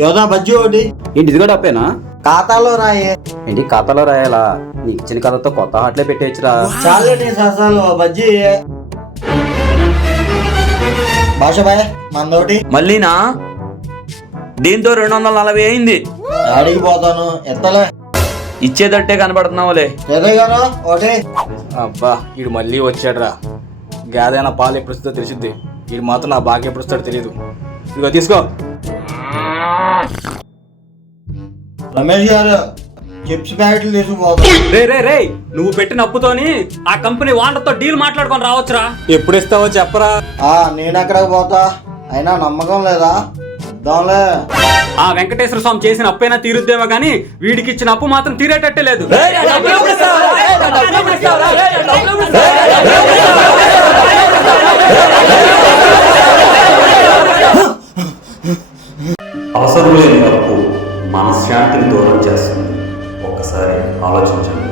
యోధా బజ్జీ ఒకటి. ఏంటి ఇది కూడా అప్పేనా? ఖాతాలో రాయే. ఏంటి ఖాతాలో రాయాలా? నీకు ఇచ్చిన కథతో కొత్త హాట్లే పెట్టేయచ్చురా. చాలు నీ ససాలు బజ్జీ. భాష బాయ్ మందోటి. మళ్ళీనా? దీంతో రెండు వందల నలభై అయింది. ఆడికి పోతాను. ఎత్తలే. ఇచ్చేదట్టే కనబడుతున్నావులే. ఎదే గారు ఒకటి. అబ్బా వీడు మళ్ళీ వచ్చాడురా. గాదైనా పాలు ఎప్పుడు వస్తుందో తెలిసిద్ది. వీడు మాత్రం నా బాగా ఎప్పుడు వస్తాడో తెలియదు ఇదిగో తీసుకో. రమేష్ గారు చిప్స్ ప్యాకెట్లు తీసుకుపోతాను రే రే రే నువ్వు పెట్టిన అప్పుతోని ఆ కంపెనీ ఓనర్తో డీల్ మాట్లాడుకొని రావచ్చురా ఎప్పుడు ఇస్తావో చెప్పరా ఆ నేను ఎక్కడికి పోతా అయినా నమ్మకం లేదా ఇద్దాంలే ఆ వెంకటేశ్వర స్వామి చేసిన అప్పైనా తీరుద్దేమో కానీ వీడికి ఇచ్చిన అప్పు మాత్రం తీరేటట్టే లేదు అవసరం లేని తప్పు మనశ్శాంతిని దూరం చేస్తుంది. ఒక్కసారి ఆలోచించండి.